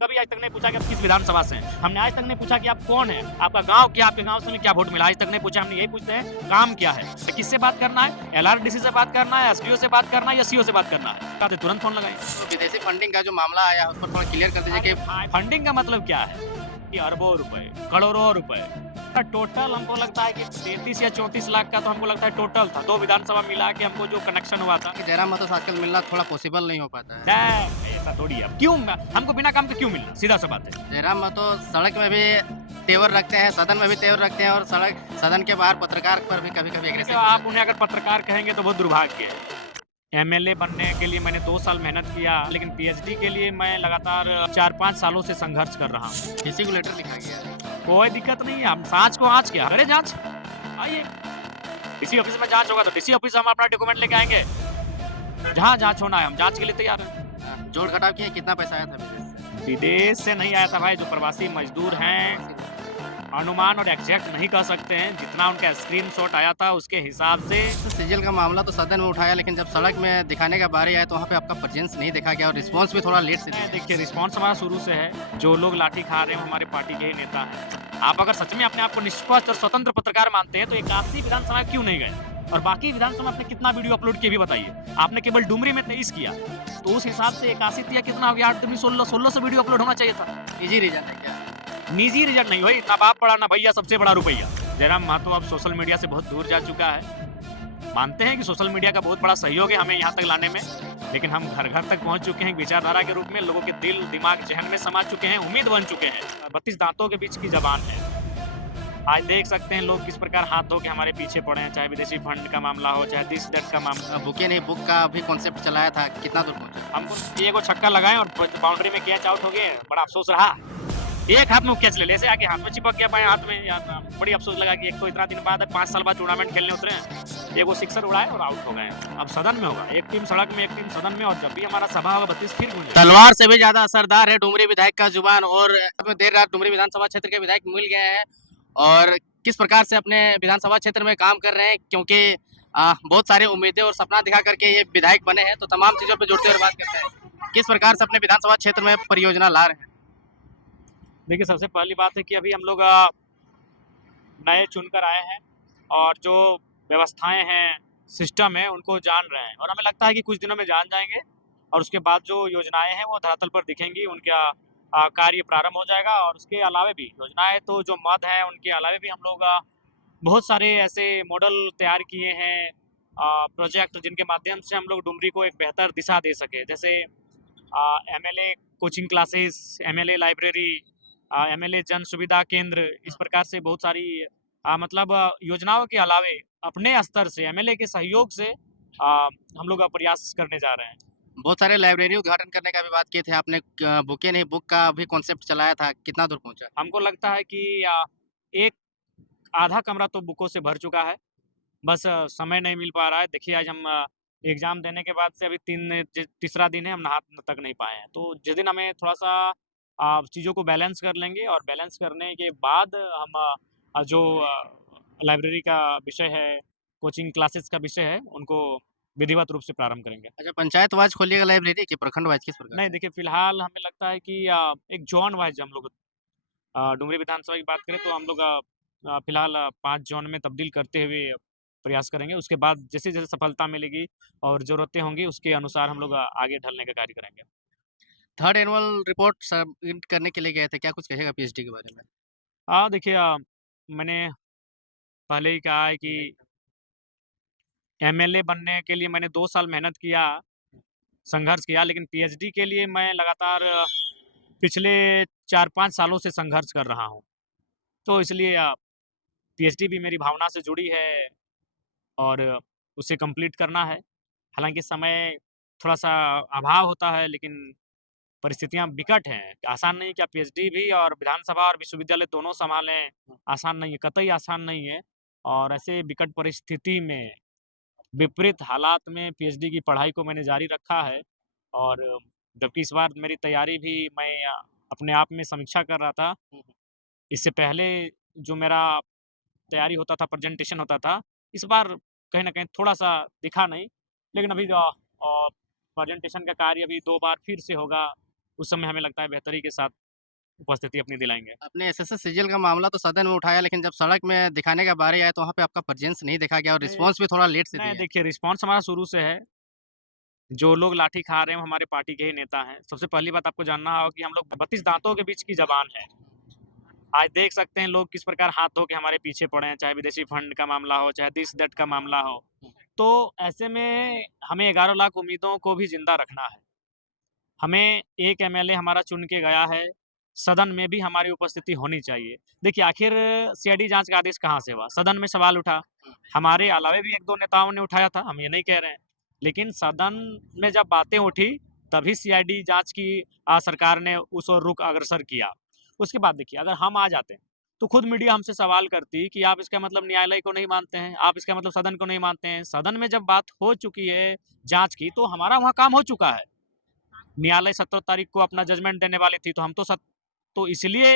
कभी आज तक नहीं पूछा कि आप किस विधानसभा से हैं। हमने आज तक नहीं पूछा कि आप कौन हैं, आपका गाँव क्या, आपके गाँव से हमें क्या वोट मिला, आज तक नहीं पूछा। हमने यही पूछते हैं काम क्या है, किससे बात करना है, एलआरडीसी से बात करना है, एसडीओ से बात करना है या सीओ से बात करना है। आप तुरंत फोन लगाएं। तो विदेशी फंडिंग का जो मामला आया है, उस पर थोड़ा क्लियर कर दीजिए कि फंडिंग का मतलब क्या है कि अरबों रुपए, करोड़ों रुपए टोटल हमको लगता है कि 33 या 34 लाख का तो हमको लगता है टोटल था। 2 विधानसभा मिला के हमको जो कनेक्शन हुआ था। जयराम महतो से आजकल मिलना थोड़ा पॉसिबल नहीं हो पाता है। ऐसा थोड़ी है। क्यों हमको बिना काम के क्यों मिलना? सीधा सा बात है। जयराम महतो सड़क में भी तेवर रखते हैं, सदन में भी तेवर रखते हैं और सदन के बाहर पत्रकार पर भी कभी-कभी तो एग्रेसिव आप उन्हें अगर पत्रकार कहेंगे तो बहुत दुर्भाग्य है। एमएलए बनने के लिए मैंने 2 साल मेहनत किया, लेकिन पीएचडी के लिए मैं लगातार 4-5 सालों से संघर्ष कर रहा हूँ। किसी को लेटर लिखा गया है। कोई दिक्कत नहीं है, हम साँच को आँच क्या करे जाँच। आइए, डीसी ऑफिस में जाँच होगा तो डीसी ऑफिस से हम अपना डॉक्यूमेंट लेके आएँगे। जहाँ जाँच होना है हम जाँच के लिए तैयार हैं। जोड़-घटाव किए कितना पैसा आया था विदेश से? विदेश से नहीं आया था भाई, जो प्रवासी मज़दूर हैं, अनुमान और एग्ज़ैक्ट नहीं कह सकते हैं। जितना उनका स्क्रीनशॉट आया था उसके हिसाब से तो सीजल का मामला तो सदन में उठाया, लेकिन जब सड़क में दिखाने का बारी आया तो वहाँ पे आपका प्रेजेंस नहीं देखा गया और रिस्पॉन्स भी थोड़ा लेट से दिया। देखिए रिस्पॉन्स हमारा शुरू से है। जो लोग लाठी खा रहे हैं वो हमारे पार्टी के ही नेता हैं। आप अगर सच में अपने आप को निष्पक्ष और स्वतंत्र पत्रकार मानते हैं तो 81 विधानसभा क्यों नहीं गए? और बाकी विधानसभा में कितना वीडियो अपलोड किए भी बताइए। आपने केवल डुमरी में 23 किया, तो उस हिसाब से 81 या कितना हो गया, 8 दूनी 16 वीडियो अपलोड होना चाहिए था। निजी रीज़न है क्या? निजी रिजल्ट नहीं भाई, ना बाप बड़ा ना भैया, सबसे बड़ा रुपया। जयराम महतो अब सोशल मीडिया से बहुत दूर जा चुका है। मानते हैं कि सोशल मीडिया का बहुत बड़ा सहयोग है हमें यहाँ तक लाने में, लेकिन हम घर-घर तक पहुँच चुके हैं विचारधारा के रूप में, लोगों के दिल, दिमाग, ज़हन में समा चुके हैं, उम्मीद बन चुके हैं। 32 दाँतों के बीच की ज़बान है। आज देख सकते हैं लोग किस प्रकार हाथ धो के हमारे पीछे पड़े हैं, चाहे विदेशी फंड का मामला हो, चाहे दिस दैट का मामला। बुके नहीं बुक का भी कॉन्सेप्ट चलाया था, कितना दूर पहुँचा? हमको एगो छक्का लगाए और बाउंड्री में कैच आउट हो गए, बड़ा अफ़सोस रहा। एक हाथ में कैच ले ऐसे आके हाथ में चिपक गया बाएं हाथ में यार, बड़ी अफसोस लगा कि एक तो इतना दिन बाद 5 साल बाद टूर्नामेंट खेलने उतरे हैं, एगो सिक्सर उड़ाए और आउट हो गए। अब सदन में होगा, एक टीम सड़क में, एक टीम सदन में, और जब भी हमारा सभा होगा 32 फिर गूंजेगा। तलवार से भी ज़्यादा असरदार है डुमरी विधायक का जुबान और देर रात डुमरी विधानसभा क्षेत्र के विधायक मिल गए हैं और किस प्रकार से अपने विधानसभा क्षेत्र में काम कर रहे हैं, क्योंकि बहुत सारे उम्मीदें और सपना दिखा करके ये विधायक बने हैं, तो तमाम चीज़ों पे जुड़ते हुए बात करते हैं। किस प्रकार से अपने विधानसभा क्षेत्र में परियोजना ला रहे हैं? देखिए सबसे पहली बात है कि अभी हम लोग नए चुनकर आए हैं और जो व्यवस्थाएं हैं, सिस्टम है, उनको जान रहे हैं और हमें लगता है कि कुछ दिनों में जान जाएंगे और उसके बाद जो योजनाएं हैं वो धरातल पर दिखेंगी, उनका कार्य प्रारंभ हो जाएगा। और उसके अलावे भी योजनाएं तो जो मद हैं उनके अलावे भी हम लोग बहुत सारे ऐसे मॉडल तैयार किए हैं, प्रोजेक्ट, जिनके माध्यम से हम लोग डुमरी को एक बेहतर दिशा दे सके। जैसे MLA coaching classes, MLA library, MLA जन सुविधा केंद्र, इस प्रकार से बहुत सारी मतलब योजनाओं के अलावे अपने स्तर से एमएलए के सहयोग से हम लोग प्रयास करने जा रहे हैं। बहुत सारे लाइब्रेरी उद्घाटन करने का भी बात किए थे आपने, बुके नहीं बुक का भी कॉन्सेप्ट चलाया था, कितना दूर पहुँचा? हमको लगता है कि एक आधा कमरा तो बुकों से भर चुका है, बस समय नहीं मिल पा रहा है। देखिए आज हम एग्ज़ाम देने के बाद से अभी तीसरा दिन है, हम नहा तक नहीं पाए हैं। तो जिस दिन हमें थोड़ा-सा चीज़ों को बैलेंस कर लेंगे और बैलेंस करने के बाद हम जो लाइब्रेरी का विषय है, कोचिंग क्लासेस का विषय है, उनको विधिवत रूप से प्रारंभ करेंगे। अच्छा, पंचायत वाइज़ खोलिएगा लाइब्रेरी कि प्रखंड वाइज़, किस प्रकार नहीं से? देखिए, फ़िलहाल हमें लगता है कि एक ज़ोन वाइज़ हम लोग डुमरी विधानसभा की बात करें तो हम लोग फ़िलहाल 5 ज़ोन में तब्दील करते हुए प्रयास करेंगे। उसके बाद जैसे-जैसे सफलता मिलेगी और ज़रूरतें होंगी उसके अनुसार हम लोग आगे ढलने का कार्य करेंगे। थर्ड एनुअल रिपोर्ट सबमिट करने के लिए गए थे, क्या कुछ कहिएगा पीएचडी के बारे में? देखिए मैंने पहले ही कहा है कि एमएलए बनने के लिए मैंने 2 साल मेहनत किया, संघर्ष किया, लेकिन पीएचडी के लिए मैं लगातार पिछले 4-5 सालों से संघर्ष कर रहा हूँ। तो इसलिए पीएचडी भी मेरी भावना से जुड़ी है और उसे कंप्लीट करना है। हालाँकि समय थोड़ा-सा अभाव होता है, लेकिन परिस्थितियाँ विकट हैं। आसान नहीं कि आप पीएचडी भी और विधानसभा और विश्वविद्यालय दोनों सँभालें, आसान नहीं है, कतई आसान नहीं है। और ऐसे विकट परिस्थिति में, विपरीत हालात में पीएचडी की पढ़ाई को मैंने जारी रखा है। और जबकि इस बार मेरी तैयारी भी मैं अपने आप में समीक्षा कर रहा था। इससे पहले जो मेरा तैयारी होता था, प्रेज़ेंटेशन होता था, इस बार कहीं न कहीं थोड़ा-सा दिखा नहीं। लेकिन अभी प्रेज़ेंटेशन का कार्य अभी 2 बार फिर से होगा। उस समय हमें लगता है बेहतरी के साथ उपस्थिति अपनी दिलाएँगे। आपने एसएससी सीजीएल का मामला तो सदन में उठाया, लेकिन जब सड़क में दिखाने का बारी आया, तो वहाँ पे आपका प्रेज़ेंस नहीं देखा गया और नहीं, रिस्पॉन्स भी थोड़ा लेट से नहीं दिए। देखिए रिस्पॉन्स हमारा शुरू से है। जो लोग लाठी खा रहे हैं वो हमारे पार्टी के ही नेता हैं। सबसे पहली बात आपको जानना होगा कि हम लोग 32 दाँतों के बीच की ज़बान है। आज देख सकते हैं लोग किस प्रकार हाथ धो के हमारे पीछे पड़े हैं, चाहे विदेशी फंड का मामला हो, चाहे दिस दैट का मामला हो। तो ऐसे में हमें 11 लाख उम्मीदों को भी ज़िंदा रखना है। हमें एक एमएलए हमारा चुन के गया है, सदन में भी हमारी उपस्थिति होनी चाहिए। देखिए आखिर सीआईडी जाँच का आदेश कहाँ से हुआ? सदन में सवाल उठा। हमारे अलावे भी 1-2 नेताओं ने उठाया था, हम ये नहीं कह रहे हैं। लेकिन सदन में जब बातें उठी, तभी सीआईडी जाँच की सरकार ने उस ओर रुख अग्रसर किया। उसके बाद देखिए अगर हम आ जाते, तो खुद मीडिया हमसे सवाल करती कि आप इसका मतलब न्यायालय को नहीं मानते हैं, आप इसका मतलब सदन को नहीं मानते हैं। सदन में जब बात हो चुकी है जाँच की, तो हमारा वहाँ काम हो चुका है। न्यायालय 17 तारीख को अपना जजमेंट देने वाली थी, तो हम तो इसलिए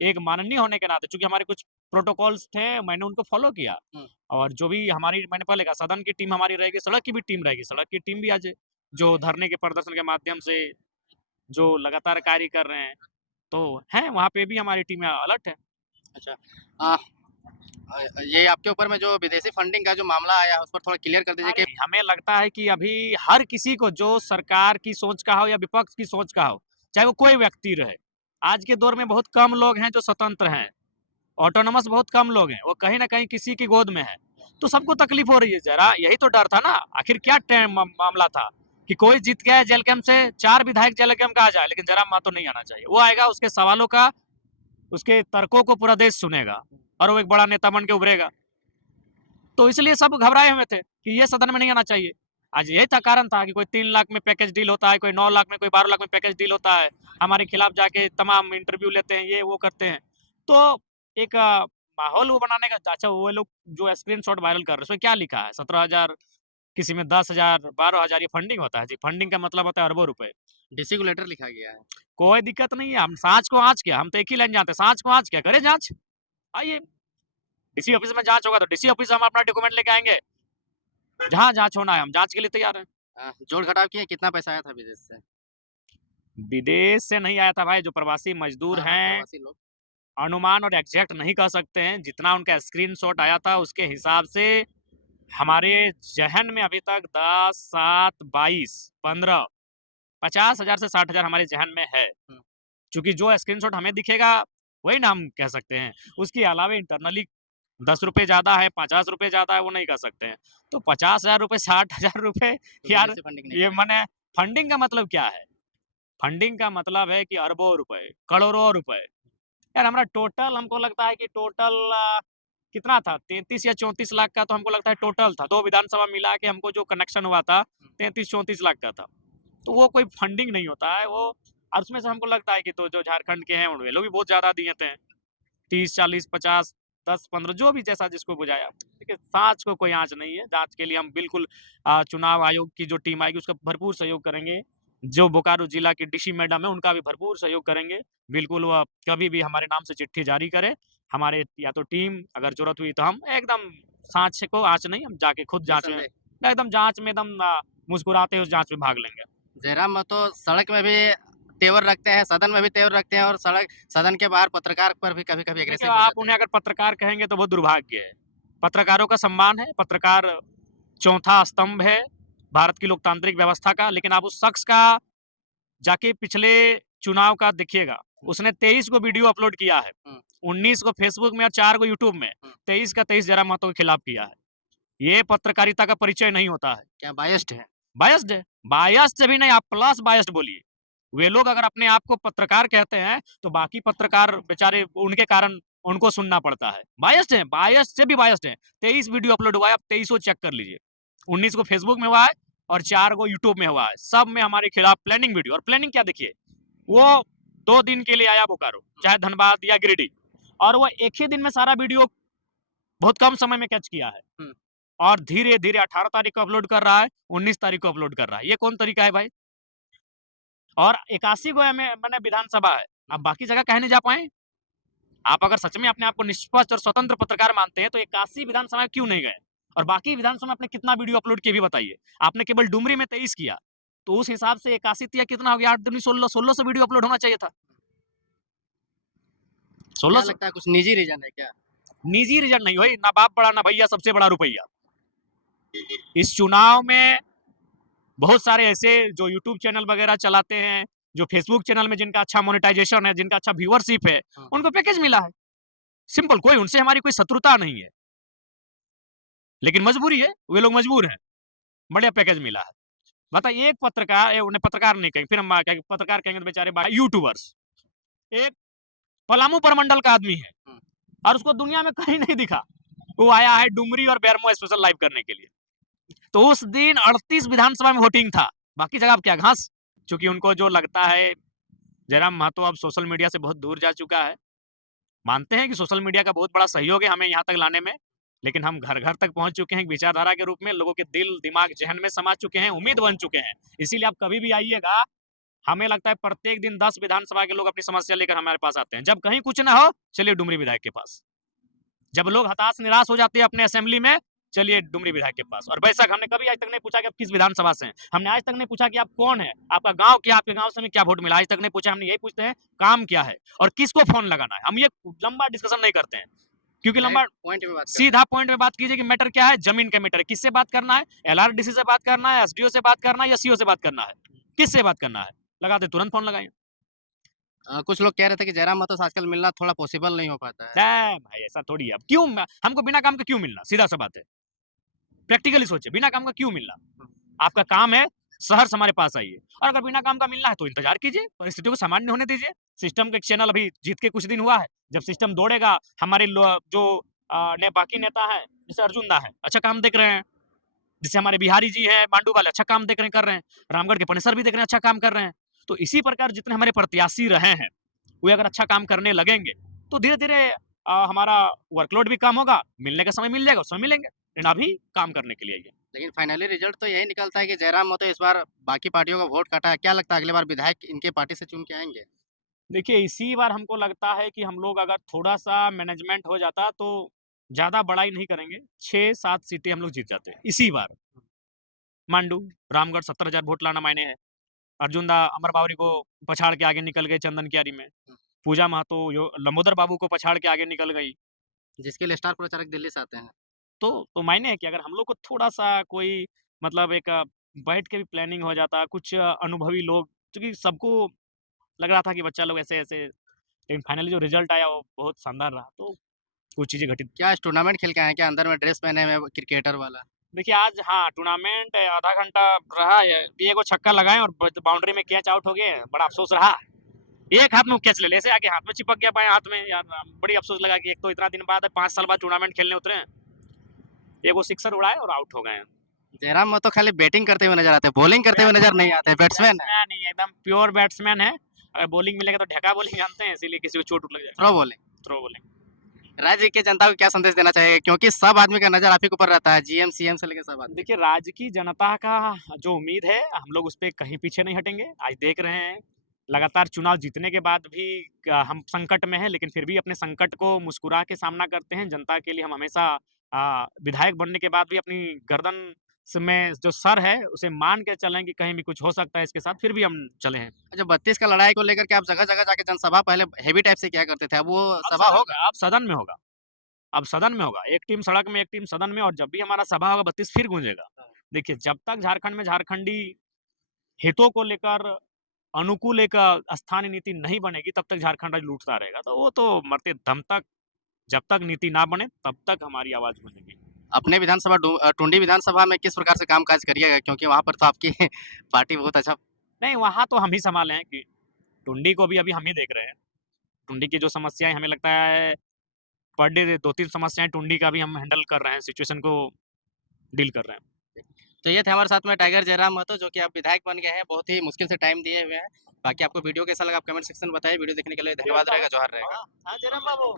एक माननीय होने के नाते चूँकि हमारे कुछ प्रोटोकॉल्स थे, मैंने उनको फ़ॉलो किया हुँ। और जो भी हमारी मैंने पहले कहा सदन की टीम हमारी रहेगी, सड़क की भी टीम रहेगी, सड़क की टीम भी आ जाए, जो धरने के प्रदर्शन के माध्यम से जो लगातार कार्य कर रहे हैं, तो हैं वहाँ पे भी हमारी टीमें अलर्ट है। अच्छा। अ ये आपके ऊपर में जो विदेशी फंडिंग का जो मामला आया है, उस पर थोड़ा क्लियर कर दीजिए अरे! कि हमें लगता है कि अभी हर किसी को जो सरकार की सोच का हो या विपक्ष की सोच का हो, चाहे वो कोई व्यक्ति रहे, आज के दौर में बहुत कम लोग हैं जो स्वतंत्र हैं। ऑटोनॉमस बहुत कम लोग हैं, वो कहीं न कहीं किसी की गोद में है। तो सबको तकलीफ हो रही है ज़रा, यही तो डर था ना, आखिर क्या मामला था कि कोई जीत गया है जेल कैंप से, 4 विधायक जेल कैंप का आ जाए, लेकिन जयराम महतो नहीं आना चाहिए। वो आएगा, उसके सवालों का, उसके तर्कों को पूरा देश सुनेगा और वो एक बड़ा नेता बन के उभरेगा। तो इसलिए सब घबराए हुए थे कि ये सदन में नहीं आना चाहिए। आज यही था कारण था कि कोई 3 लाख में पैकेज डील होता है, कोई 9 लाख में, कोई 12 लाख में पैकेज डील होता है। हमारे खिलाफ जाके तमाम इंटरव्यू लेते हैं, ये वो करते हैं। तो एक माहौल वो बनाने का अच्छा वो लोग जो स्क्रीनशॉट वायरल कर रहे हैं, उसमें क्या लिखा है? 17,000 किसी में 10,000 12,000 ये फंडिंग होता है जी। फंडिंग का मतलब होता है अरबों रुपए। डीसी को लेटर लिखा गया है। कोई दिक्कत नहीं है, हम साँझ को आँच क्या, हम तो एक ही लाइन जानते हैं, साँझ को आँच क्या, करें जाँच। आइए, डीसी ऑफिस में जाँच होगा तो डीसी ऑफिस से हम अपना डॉक्यूमेंट लेके आएँगे। जहाँ जाँच होना है, हम जाँच के लिए तैयार हैं। जोड़-घटाव किए कितना पैसा आया था विदेश से? विदेश से नहीं आया था भाई, जो प्रवासी मज़दूर हाँ, हाँ, हैं, प्रवासी लोग। अनुमान और एग्ज़ैक्ट नहीं कह सकते हैं। जितना उनका स्क्रीनशॉट आया था, उसके हिसाब से हमारे ज़हन में अभी तक 10, 7, 22, 15, 50,000 से 60,000 हमारे ज़हन में है। हुँ। चूँकि जो स्क्रीनशॉट हमें दिखेगा, वही ना हम कह सकते हैं। उसके अलावा इंटरनली ₹10 ज़्यादा है, ₹50 ज़्यादा है, वो नहीं कह सकते हैं। तो ₹50,000 ₹60,000 तो यार, विदेशी फंडिंग नहीं ये है। माने फंडिंग का मतलब क्या है? फंडिंग का मतलब है कि अरबों रुपए, करोड़ों रुपए। यार हमारा टोटल हमको लगता है कि टोटल कितना था 33 या 34 लाख का तो हमको लगता है टोटल था। 2 विधानसभा मिला के हमको जो कनेक्शन हुआ था 33-34 लाख का था। तो वो कोई फंडिंग नहीं होता है वो और उसमें से हमको लगता है कि तो जो झारखंड के हैं वे लोग भी बहुत ज़्यादा दिए थे। 30, 40, 50, 10, 15 जो भी जैसा जिसको बुझाया। देखिए जाँच को कोई आँच नहीं है। जाँच के लिए हम बिल्कुल चुनाव आयोग की जो टीम आएगी उसका भरपूर सहयोग करेंगे। जो बोकारो जिला की डीसी मैडम है उनका भी भरपूर सहयोग करेंगे। बिल्कुल वो कभी भी हमारे नाम से चिट्ठी जारी करें। हमारे या तो टीम अगर ज़रूरत हुई तो हम एकदम साँच को आँच नहीं हम जाके खुद जाँच में निसंदेह। एकदम जाँच में एकदम मुस्कुराते उस जाँच में भाग लेंगे। जयराम महतो सड़क में भी तेवर रखते हैं, सदन में भी तेवर रखते हैं और सदन के बाहर पत्रकार पर भी कभी-कभी देखिए, एग्रेसिव हो आप जाते हैं। उन्हें अगर पत्रकार कहेंगे तो बहुत दुर्भाग्य है। पत्रकारों का सम्मान है, पत्रकार चौथा स्तंभ है भारत की लोकतांत्रिक व्यवस्था का, लेकिन आप उस शख्स का जाके पिछले चुनाव का देखिएगा। उसने 23 को वीडियो अपलोड किया है, हुँ, 19 को फेसबुक में और 4 को यूट्यूब में, हुँ। 23 का 23 जयराम महतो के खिलाफ किया है। ये पत्रकारिता का परिचय नहीं होता है। क्या बायस्ड है? बायस्ड है, बायस्ड भी नहीं आप प्लस बायस्ड बोलिए। वे लोग अगर अपने आप को पत्रकार कहते हैं, तो बाकी पत्रकार बेचारे उनके कारण उनको सुनना पड़ता है। बायस्ड है, बायस्ड से भी बायस्ड है। 23 वीडियो अपलोड हुआ है, आप 23 चेक कर लीजिए। 19 को फेसबुक में हुआ है और 4 को यूट्यूब में हुआ है। सब में हमारे खिलाफ प्लानिंग वीडियो और प्लानिंग क्या देखिए, वो 2 दिन के लिए आया बोकारो, चाहे धनबाद या गिरिडीह और वो एक ही दिन में सारा वीडियो बहुत कम समय में कैच किया है। हुँ। और धीरे-धीरे 18 तारीख को अपलोड कर रहा है, 19 तारीख को अपलोड कर रहा है। ये कौन तरीका है भाई? और 81 गो में माने विधानसभा है। आप बाकी जगह काहे नहीं जा पाए? आप अगर सच में अपने आप को निष्पक्ष और स्वतंत्र पत्रकार मानते हैं, तो 81 विधानसभा में क्यों नहीं गए? और बाकी विधानसभा में आपने कितना वीडियो अपलोड किए, ये भी बताइए। आपने केवल डुमरी में 23 किया। तो उस हिसाब से 81 या कितना हो गया, 8 दूनी 16 वीडियो अपलोड होना चाहिए था। क्या 16 लगता है कुछ निजी रीजन है क्या? निजी रीजन नहीं भाई, ना बाप बड़ा ना भैया, सबसे बड़ा रुपया। इस चुनाव में बहुत सारे ऐसे जो यूट्यूब चैनल वगैरह चलाते हैं, जो फेसबुक चैनल में जिनका अच्छा मोनेटाइजेशन है, जिनका अच्छा व्यूअरशिप है, हाँ। उनको पैकेज मिला है। सिंपल, कोई उनसे हमारी कोई शत्रुता नहीं है, लेकिन मजबूरी है, वे लोग मजबूर हैं। बढ़िया पैकेज मिला है। बताइए, एक पत्रकार, उन्हें पत्रकार नहीं कहेंगे, फिर हम पत्रकार कहेंगे तो बेचारे यूट्यूबर्स, एक पलामू प्रमंडल का आदमी है हम्म। और उसको दुनिया में कहीं नहीं दिखा, वो आया है डुमरी और बेरमो स्पेशल लाइव करने के लिए। तो उस दिन 38 विधानसभा में वोटिंग था, बाकी जगह क्या घास। क्योंकि उनको जो लगता है जयराम महतो अब सोशल मीडिया से बहुत दूर जा चुका है। मानते हैं कि सोशल मीडिया का बहुत बड़ा सहयोग है हमें यहाँ तक लाने में, लेकिन हम घर घर तक पहुंच चुके हैं विचारधारा के रूप में, लोगों के दिल दिमाग जहन में समा चुके हैं, उम्मीद बन चुके हैं। इसीलिए आप कभी भी आइएगा, हमें लगता है प्रत्येक दिन 10 विधानसभा के लोग अपनी समस्या लेकर हमारे पास आते हैं। जब कहीं कुछ ना हो, चलिए डुमरी विधायक के पास। जब लोग हताश निराश हो जाते हैं अपने असेंबली में, चलिए डुमरी विधायक के पास। और बेशक हमने कभी आज तक नहीं पूछा कि आप किस विधानसभा से हैं, हमने आज तक नहीं पूछा कि आप कौन है, आपका गांव क्या, आपके गांव से हमें क्या वोट मिला, आज तक नहीं पूछा। हमने यही पूछते हैं काम क्या है और किसको फोन लगाना है। हम ये लंबा डिस्कशन नहीं करते हैं, क्योंकि लंबा, पॉइंट पे बात करते सीधा पॉइंट में बात कीजिए कि मैटर क्या है, जमीन का मैटर है, किससे बात करना है, एलआरडीसी से बात करना है, एसडीओ से बात करना है या सीओ से बात करना है, किससे बात करना है, लगाते तुरंत फोन लगाएं। कुछ लोग कह रहे थे कि जयराम महतो से आजकल मिलना थोड़ा पॉसिबल नहीं हो पाता है। भाई ऐसा थोड़ी है, अब क्यों हमको बिना काम के क्यों मिलना, सीधा सा बात है, प्रैक्टिकली सोचिए, बिना काम का क्यों मिलना। आपका काम है, शहर से हमारे पास आइए, और अगर बिना काम का मिलना है तो इंतजार कीजिए, परिस्थितियों को सामान्य होने दीजिए। सिस्टम का एक चैनल अभी जीत के कुछ दिन हुआ है, जब सिस्टम दौड़ेगा, हमारे जो बाकी नेता है, जैसे अर्जुन दा है, अच्छा काम देख रहे हैं, जैसे हमारे बिहारी जी हैं, मांडू वाले अच्छा काम देख रहे हैं, कर रहे हैं, रामगढ़ के पनेसर भी देख रहे हैं अच्छा काम कर रहे हैं। तो इसी प्रकार जितने हमारे प्रत्याशी रहे हैं, वे अगर अच्छा काम करने लगेंगे तो धीरे धीरे हमारा वर्कलोड भी कम होगा, मिलने का समय मिल जाएगा, उस समय मिलेंगे, लेकिन अभी काम करने के लिए आइए। लेकिन फाइनली रिजल्ट तो यही निकलता है कि जयराम महतो इस बार बाकी पार्टियों का वोट काटा है। क्या लगता है अगली बार विधायक इनके पार्टी से चुन के आएंगे? देखिए, इसी बार हमको लगता है कि हम लोग अगर थोड़ा-सा मैनेजमेंट हो जाता तो ज़्यादा बड़ाई नहीं करेंगे, 6-7 सीटें हम लोग जीत जाते हैं इसी बार। मांडू, रामगढ़ 70,000 वोट लाना मायने है। अर्जुन दा अमर बावरी को पछाड़ के आगे निकल गए चंदन कियारी में। पूजा महतो लंबोदर बाबू को पछाड़ के आगे निकल गई। जिसके लिए स्टार प्रचारक दिल्ली से आते हैं। तो मायने है कि अगर हम लोग को थोड़ा-सा कोई मतलब एक बैठ के भी प्लानिंग हो जाता, कुछ अनुभवी लोग, क्योंकि सबको लग रहा था कि बच्चा लोग ऐसे-ऐसे, लेकिन फाइनली जो रिजल्ट आया वो बहुत शानदार रहा, तो कुछ चीज़ें घटित। क्या आज टूर्नामेंट खेल के आए हैं क्या अंदर में ड्रेस पहने हुए क्रिकेटर वाला? देखिए आज हाँ, टूर्नामेंट आधा घंटा रहा है, ये को छक्का लगाए और बाउंड्री में कैच आउट हो गए, बड़ा अफसोस रहा। एक हाथ में कैच ले ले, ऐसे आके हाथ में चिपक गया बाएं हाथ में यार, बड़ी अफसोस लगा कि एक तो इतना दिन बाद 5 साल बाद टूर्नामेंट खेलने उतरे हैं, एक वो सिक्सर उड़ाए और आउट हो गए हैं। जयराम महतो खाली बैटिंग करते हुए नजर आते हैं, बॉलिंग करते हुए नजर नहीं आते, बैट्समैन है। बैट्समैन ही एकदम प्योर बैट्समैन है, अगर बॉलिंग मिलेगा तो ढका बॉलिंग जानते हैं, इसीलिए किसी को चोट लग जाए, थ्रो बॉलिंग। Throw bowling. राज्य की जनता को क्या संदेश देना चाहिए क्योंकि सब आदमी का नजर आप ही के ऊपर रहता है, जीएम सीएम से लेकर सब आदमी। देखिए, राज्य की जनता का जो उम्मीद है, हम लोग उस पे कहीं पीछे नहीं हटेंगे। आज देख रहे हैं, लगातार चुनाव जीतने के बाद भी हम संकट में हैं, लेकिन फिर भी अपने संकट को मुस्कुरा के सामना करते हैं। जनता के लिए हम हमेशा विधायक बनने के बाद भी अपनी गर्दन में जो सर है, उसे मान के चलें कि कहीं भी कुछ हो सकता है इसके साथ, फिर भी हम चले हैं। अच्छा 32 का लड़ाई को लेकर के आप जगह-जगह जाके जनसभा पहले हेवी टाइप से किया करते थे, अब वो सभा होगा? अब सदन में होगा। अब सदन में होगा, एक टीम सड़क में, एक टीम सदन में, और जब भी हमारा सभा होगा 32 फिर गूंजेगा। देखिए, जब तक झारखंड में झारखंडी हितों को लेकर अनुकूल एक स्थानीय नीति नहीं बनेगी, तब तक झारखंड आज लूटता रहेगा। तो वो तो मरते दम तक, जब तक नीति ना बने तब तक हमारी आवाज गूंजेगी। अपने विधानसभा टुंडी विधानसभा में किस प्रकार से काम-काज करिएगा? क्योंकि वहाँ पर तो आपकी पार्टी बहुत अच्छा। नहीं, वहाँ तो हम ही संभाले हैं कि टुंडी को भी अभी हम ही देख रहे हैं। टुंडी की जो समस्याएँ, हमें लगता है पर डे 2-3 समस्याएँ टुंडी का भी हम हैंडल कर रहे हैं, सिचुएशन को डील कर रहे हैं। तो ये थे हमारे साथ में टाइगर जयराम महतो जो कि अब विधायक बन गए हैं, बहुत ही मुश्किल से टाइम दिए हुए हैं। बाकी आपको वीडियो कैसा लगा आप कमेंट सेक्शन में बताइए। वीडियो देखने के लिए धन्यवाद रहेगा, जोहार रहेगा। हाँ, जयराम बाबू।